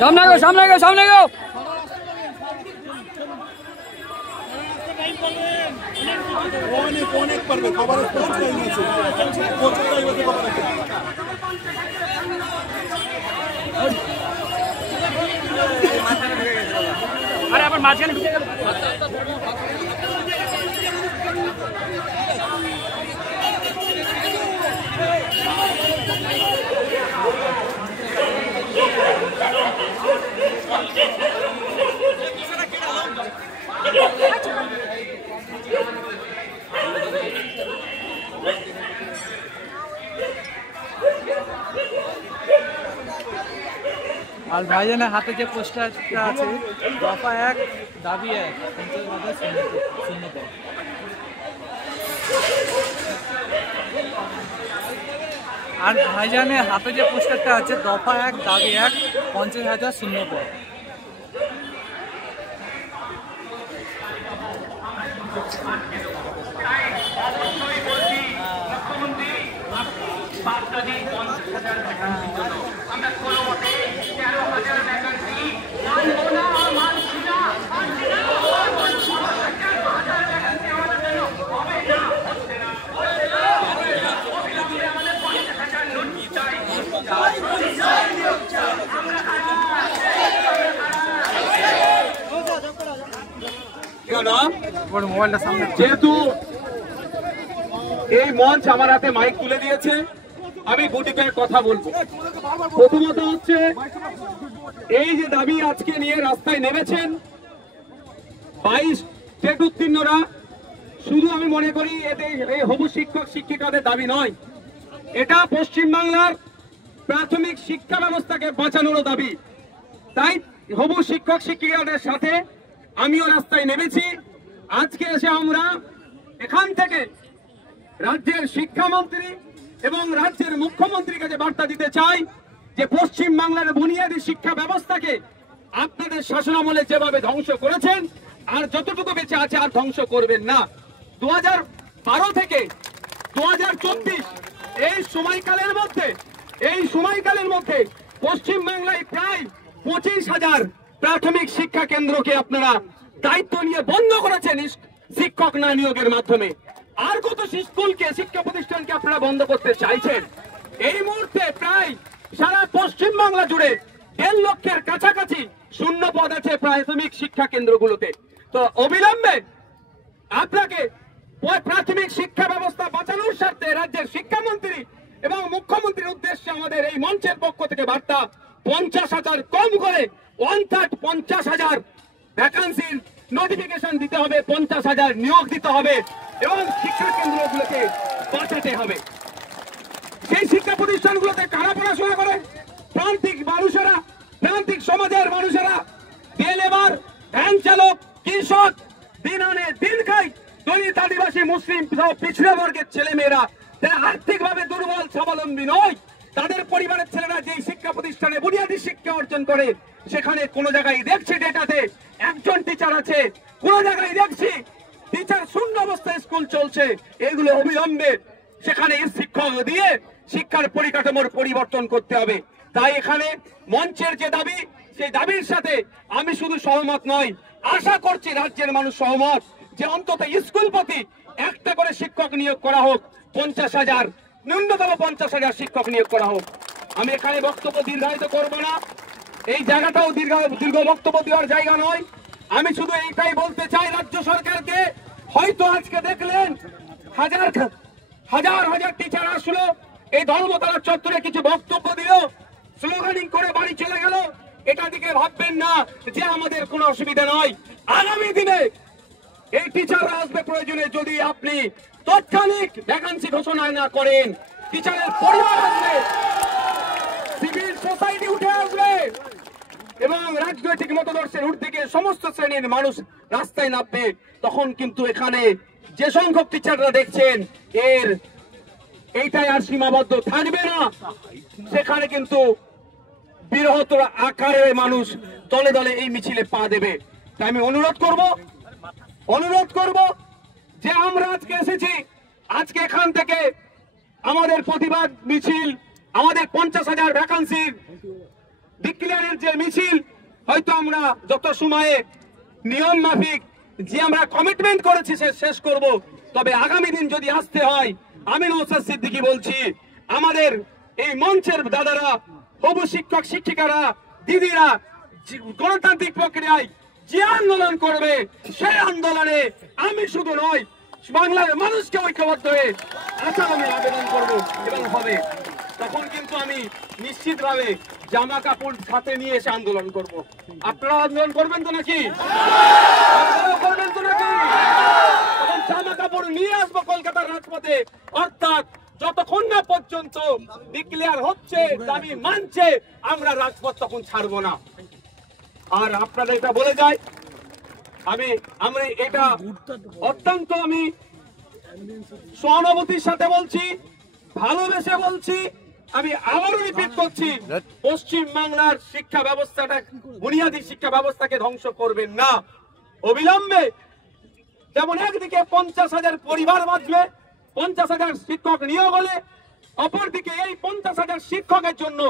सामने गो सामने गो सामने गो अरे अपन माঝখানে ঢুকে গেল আর ভাইজানের হাতে যে পোস্টারটা আছে দফা 1 দাবি 1 50,000 আর ভাইজানের হাতে যে পোস্টারটা আছে দফা 1 দাবি 1 50,000 শূন্য পদ। যেহেতু এই মঞ্চ আমার হাতে মাইক তুলে দিয়েছে, আমি গুটিকে কথা বলবো। প্রথমত হচ্ছে এই যে দাবি আজকে নিয়ে রাস্তায় নেমেছেন 22 টেট উত্তীর্ণরা, শুধু আমি মনে করি এতে এই হবু শিক্ষক শিক্ষিকাদের দাবি নয়, এটা পশ্চিমবাংলার প্রাথমিক শিক্ষা ব্যবস্থাকে বাঁচানোর দাবি। তাই হবু শিক্ষক শিক্ষিকাদের সাথে আমিও রাস্তায় নেমেছি। আজকে এসে আমরা এখান থেকে রাজ্যের শিক্ষামন্ত্রী এবং রাজ্যের মুখ্যমন্ত্রীকে যে বার্তা দিতে চাই যে পশ্চিম বাংলার বুনিয়াদী শিক্ষা ব্যবস্থাকে আপনাদের শাসনামলে যেভাবে ধ্বংস করেছেন আর যতটুকু বেঁচে আছে আর ধ্বংস করবেন না। 2012 থেকে 2024 এই সময়কালের মধ্যে পশ্চিম বাংলায় প্রায় 25,000 প্রাথমিক শিক্ষা কেন্দ্রকে আপনারা দায়িত্ব নিয়ে বন্ধ করেছেন শিক্ষক না নিয়োগের মাধ্যমে। আর কত স্কুলকে শিক্ষা প্রতিষ্ঠানকে আপনারা বন্ধ করতে চাইছেন? এই মুহূর্তে প্রায় সারা পশ্চিম বাংলা জুড়ে 1.5 লক্ষের কাছাকাছি শূন্য পদ আছে প্রাথমিক শিক্ষা কেন্দ্রগুলোতে। তো অবিলম্বে আপনাকে প্রাথমিক শিক্ষা ব্যবস্থা বাঁচানোর স্বার্থে রাজ্যের শিক্ষামন্ত্রী এবং মুখ্যমন্ত্রীর উদ্দেশ্যে আমাদের এই মঞ্চের পক্ষ থেকে বার্তা, 50,000 কম করে 50,000 ভ্যাকান্সির নোটিফিকেশন দিতে হবে, 50,000 নিয়োগ দিতে হবে এবং শিক্ষা কেন্দ্রগুলোকে বাঁচাতে হবে। সেই শিক্ষা প্রতিষ্ঠানগুলোতে কারা পড়াশোনা করে? প্রান্তিক মানুষেরা, প্রান্তিক সমাজের মানুষেরা, ডে লেবার, ভ্যান চালক, কি ভবিষ্যৎ দিন আনে দিন খাই দলিত আদিবাসী মুসলিম সহ পিছড়ে বর্গের ছেলে মেয়েরা যারা আর্থিকভাবে দুর্বল স্বাবলম্বী নয়, তাদের পরিবারের ছেলেরা যেই শিক্ষা প্রতিষ্ঠানে বুনিয়াদী শিক্ষা অর্জন করে, সেখানে কোনো জায়গায় দেখছি ডেটাতে একজন টিচার আছে, কোন জায়গায় দেখছি টিচার শূন্য অবস্থায় স্কুল চলছে। এগুলো অবিলম্বে সেখানে শিক্ষক দিয়ে শিক্ষার পরিকাঠামোর পরিবর্তন করতে হবে। তাই এখানে মঞ্চের যে দাবি, সেই দাবির সাথে আমি শুধু সহমত নয়, আশা করছি রাজ্যের মানুষ সহমত যে অন্তত স্কুল প্রতি একটা করে শিক্ষক নিয়োগ করা হোক, 50,000 ন্যূনতম 50,000 শিক্ষক নিয়োগ করা হোক। আমি এখানে বক্তব্য দীর্ঘায়িত করবো না, এই জায়গাটাও দীর্ঘ বক্তব্য দেওয়ার জায়গা নয়। আমি শুধু এইটাই বলতে চাই রাজ্য সরকারকে, হয়তো আজকে দেখলেন হাজার হাজার টিচার আসলো, এই ধর্মতলা চত্বরে কিছু বক্তব্য দিল, স্লোগানিং করে বাড়ি চলে গেল। এটা দিকে ভাববেন না যে আমাদের কোনো অসুবিধা নয়। আগামী দিনে এই টিচাররা আসবে প্রয়োজনে, যদি আপনি তাৎক্ষণিক ভ্যাকান্সি ঘোষণা না করেন, টিচারের পরিবার আসবে, সিভিল সোসাইটি উঠে আসবে এবং রাজনৈতিক মতাদর্শের ঊর্ধ্বে গিয়ে সমস্ত শ্রেণীর মানুষ রাস্তায় নামবে। তখন কিন্তু এখানে যে সংখ্যক টিচাররা দেখছেন এইটাই আর সীমাবদ্ধ থাকবে না, সেখানে কিন্তু বৃহত্তর আকারে মানুষ দলে দলে এই মিছিলে পা দেবে। তাই আমি অনুরোধ করব যে আমরা আজকে এসেছি, আজকে এখান থেকে আমাদের প্রতিবাদ মিছিল, আমাদের 50,000 ভ্যাকান্সির ডিক্লেয়ারের যে মিছিল, হয়তো আমরা যত সময়ে নিয়ম মাফিক যে আমরা কমিটমেন্ট করেছি সে শেষ করব। তবে আগামী দিন যদি আসতে হয়, আমি নওশাদ সিদ্দিকী বলছি, আমাদের এই মঞ্চের দাদারা, হবু শিক্ষক শিক্ষিকারা, দিদিরা গণতান্ত্রিক প্রক্রিয়ায় যে আন্দোলন করবে, সেই আন্দোলনে আমি শুধু নয়, বাংলার মানুষকে ঐক্যবদ্ধ হয়ে আমি আবেদন করব এবং হবে। তখন কিন্তু আমি নিশ্চিতভাবে জামা কাপড় সাথে নিয়ে এসে আন্দোলন করব। আপনারা আন্দোলন করবেন তো নাকি? করবেন তো নাকি? তখন জামা কাপড় নিয়ে আসবো কলকাতার রাজপথে, অর্থাৎ যতক্ষণ না পর্যন্ত ডিক্লেয়ার হচ্ছে, দাবি মানছে, আমরা রাজপথ তখন ছাড়বো না। আর আপনারা এটা বলে যায়, আমরা এটা অত্যন্ত আমি সহানুভূতির সাথে বলছি, ভালোবেসে বলছি। আমি আবারও রিপিট করছি, পশ্চিম বাংলার শিক্ষা ব্যবস্থাটা, বুনিয়াদী শিক্ষা ব্যবস্থাকে ধ্বংস করবেন না অবিলম্বে। যেমন একদিকে 50,000 পরিবার বাঁচবে, 50,000 শিক্ষক নিয়োগ হলে, অপরদিকে এই 50,000 শিক্ষকের জন্য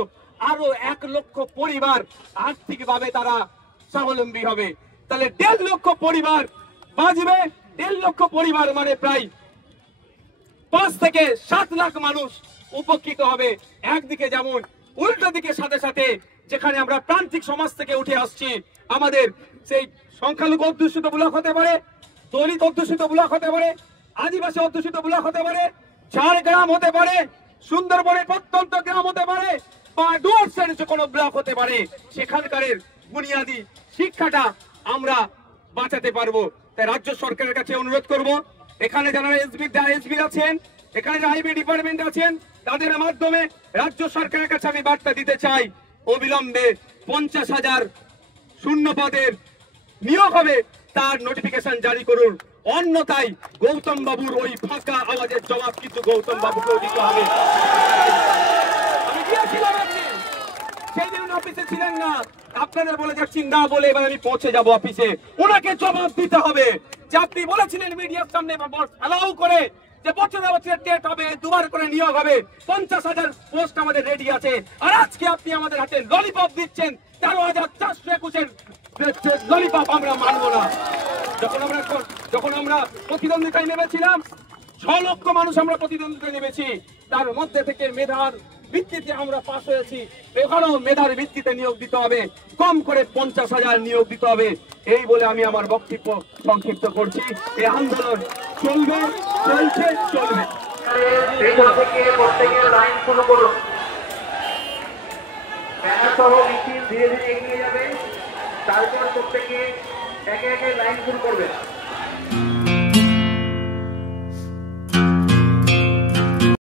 আরো 1 লক্ষ পরিবার আর্থিকভাবে তারা স্বাবলম্বী হবে। তাহলে 1.5 লক্ষ পরিবার বাঁচবে। 1.5 লক্ষ পরিবার মানে প্রায় 5 থেকে 7 লাখ মানুষ উপকৃত হবে। একদিকে যেমন, উল্টো দিকে সাথে সাথে যেখানে আমরা প্রান্তিক সমাজ থেকে উঠে আসছি, আমাদের সেই সংখ্যালঘু অধ্যুষিত ব্লক হতে পারে, দলিত অধ্যুষিত ব্লক হতে পারে, আদিবাসী অধ্যুষিত ব্লক হতে পারে, ঝাড়গ্রাম হতে পারে, সুন্দরবনের প্রত্যন্ত গ্রাম হতে পারে, বা ডুয়ার্সের যে কোনো ব্লক হতে পারে, সেখানকার বুনিয়াদী শিক্ষাটা আমরা বাঁচাতে পারবো। তাই রাজ্য সরকারের কাছে অনুরোধ করব, এখানে যারা এসবি আছেন, এখানে আইবি ডিপার্টমেন্ট আছেন, তাদের মাধ্যমে রাজ্য সরকারের কাছে আমি বার্তা দিতে চাই, অবিলম্বে 50,000 শূন্য পদের নিয়োগ হবে তার নোটিফিকেশন জারি করুন। অন্যথায় গৌতম বাবুর ওই ফাঁকা আওয়াজের জবাব কিন্তু গৌতম বাবুকেও দিতে হবে। আমি গিয়েছিলাম, সেই দিন অফিসে ছিলেন না, আপনাদের বলে যাচ্ছি না বলে এবার আমি পৌঁছে যাব অফিসে। ওনাকে জবাব দিতে হবে যে আপনি বলেছিলেন মিডিয়ার সামনে অ্যালাউ করে যে বছরে বছরে টেট হবে, 2বার করে নিয়োগ হবে, 50,000 পোস্ট আমাদের রেডি আছে, আর আজকে আপনি আমাদের হাতে ললিপপ দিচ্ছেন 13,421 ললিপপ আমরা মানবো না। যখন আমরা প্রতিদ্বন্দ্বিতায় নেমেছিলাম, 6 লক্ষ মানুষ আমরা প্রতিদ্বন্দ্বিতায় নেমেছি, তার মধ্যে থেকে মেধার ভিত্তিতে আমরা পাস হয়েছি। এখানেও মেধার ভিত্তিতে নিয়োগ দিতে হবে, কম করে 50,000 নিয়োগ দিতে হবে। এই বলে আমি আমার বক্তব্য সংক্ষিপ্ত করছি। এই আন্দোলন চলবে, চলছে, চলবে। প্রত্যেকের লাইন শুরু করুন, ব্যানার সহ মিছিল ধীরে ধীরে এগিয়ে যাবে, তারপর প্রত্যেকে একে একে লাইন শুরু করবে।